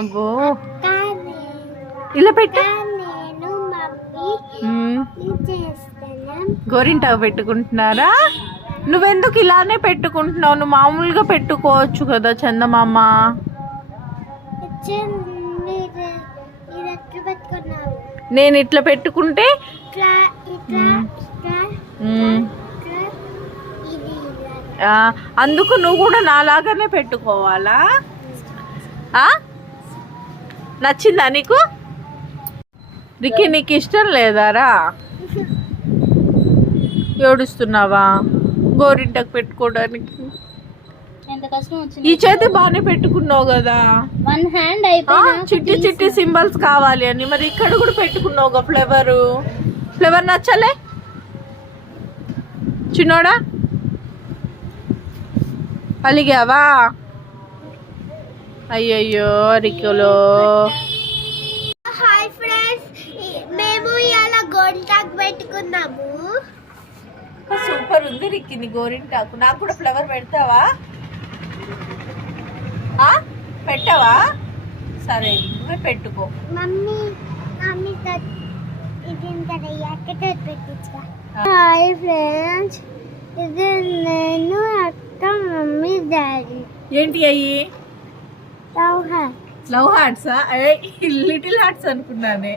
అబ్బో ఇలా పెట్టు. గోరింటాకు పెట్టుకుంటున్నారా? నువ్వెందుకు ఇలానే పెట్టుకుంటున్నావు? నువ్వు మామూలుగా పెట్టుకోవచ్చు కదా చందమామ. నేను ఇట్లా పెట్టుకుంటే అందుకు నువ్వు కూడా నాలాగానే పెట్టుకోవాలా? నచ్చిందా నీకు? రిక్కి నీకు ఇష్టం లేదారా? ఏడుస్తున్నావా గోరింటకు పెట్టుకోవడానికి? ఈ చేతి బాగానే పెట్టుకున్నావు కదా. చిట్టి చిట్టి సింబల్స్ కావాలి అని. మరి ఇక్కడ కూడా పెట్టుకున్నావు ఫ్లవర్ నచ్చలే చిన్నోడా? అలిగావా? అయ్యయ్యో రిక్కులో. హాయ్ ఫ్రెండ్స్, మేము ఇలా గోరింటాకు పెట్టుకున్నాము. సూపర్ ఉంది రిక్కి నీ గోరింటాకు. నాకు కూడా ఫ్లవర్ పెడతావా? పెట్టవా? సరే నువ్వే పెట్టుకో. హాయ్ ఫ్రెండ్స్, ఇది నేను అక్క, మమ్మీ, డాడీ. ఏంటి అయ్యి? Love hearts. లవ్ హార్ట్సా? Little hearts అనుకున్నానే.